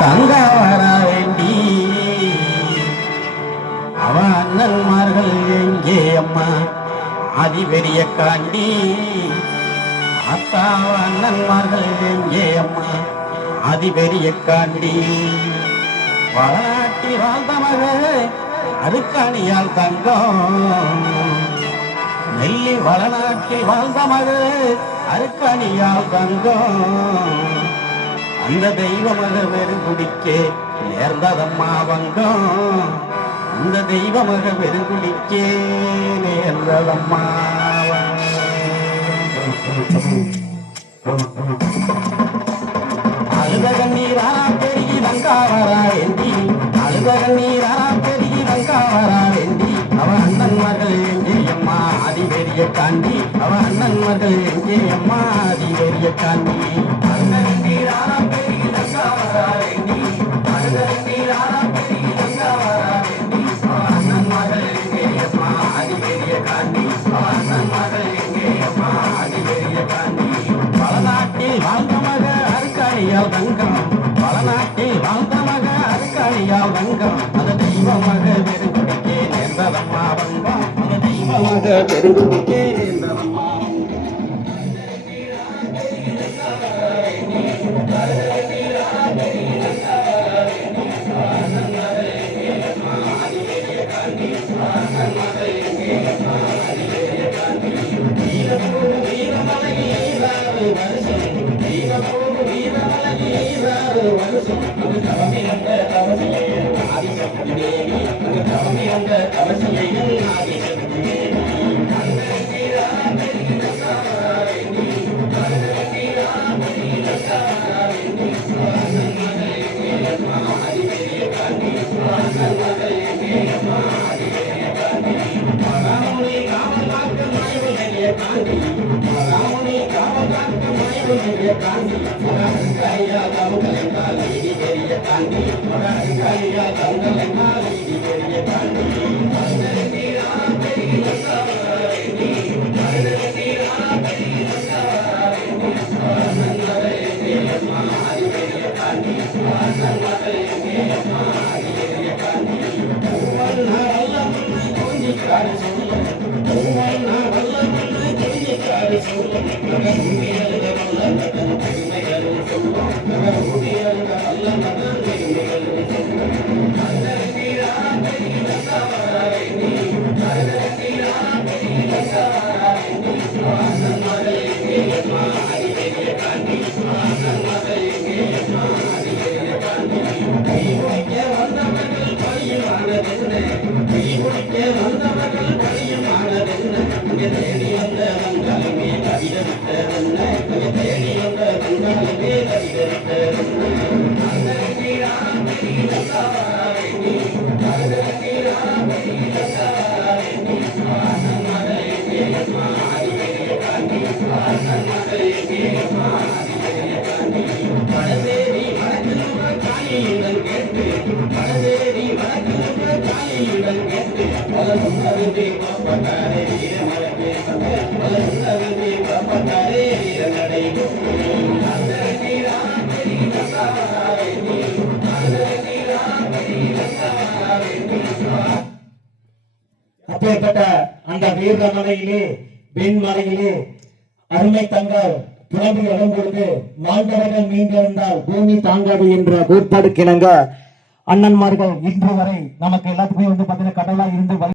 தங்க வர வேண்டி அவ அண்ணன்மார்கள் எங்கே அம்மா அதிபெரிய காண்டி அத்தாவ அண்ணன்மார்கள் எங்கே அம்மா அதிபெரிய காண்டி வளநாட்டி வாழ்ந்த மகள் அருக்காணியால் தங்கம் நெல்லி வளநாட்டில் வாழ்ந்த மகள் அருக்காணியால் தங்கம் அந்த தெய்வ மகள் வெறுங்குடிக்க நேர்ந்ததம்மா வங்கம் அந்த தெய்வ மகள் வெறுங்குடிக்க நேர்ந்ததம்மா அழுத கண்ணீராரா பெருகி லங்காவரா வேண்டி அழுத கண்ணீராரா பெருகி லங்காவரா வேண்டி அவ அண்ணன்மார்கள் எங்கே அம்மா அதிபெரிய காண்டி அவ அண்ணன்மார்கள் எங்கே அம்மா அதிபெரிய காண்டி அழுத கண்ணீராரா பெருகி லங்காவரா வேண்டி அழுத கண்ணீராரா பெருகி லங்காவரா வேண்டி அவ அண்ணன்மார்கள் எங்கே அம்மா அதிபெரிய காண்டி அவ அண்ணன்மார்கள் எங்கே அம்மா அதிபெரிய காண்டி வளநாட்டில் வாழ்ந்த மக அருக்காணியால் தங்கம் வளநாட்டில் வாழ்ந்த மக அருக்காணியால் தங்கம் அந்த தெய்வ மக பெருங்குடிக்கே நேர்ந்ததம்மா வங்கம் அந்த தெய்வ மக பெருங்குடிக்கே நேர்ந்ததம்மா அப்பேற்பட்ட அந்த வீரமலையிலே வெண்மலையிலே அருமை தங்கள் புலம்பி வரும் பொழுது மாண்டவர்கள் மீண்டிருந்தால் பூமி தாங்காது என்ற கோட்பாடு கிணங்க அண்ணன்மார்கள் இன்று வரை நமக்கு எல்லாத்துக்குமே வந்து பார்த்தீங்கன்னா கடவுளா இருந்து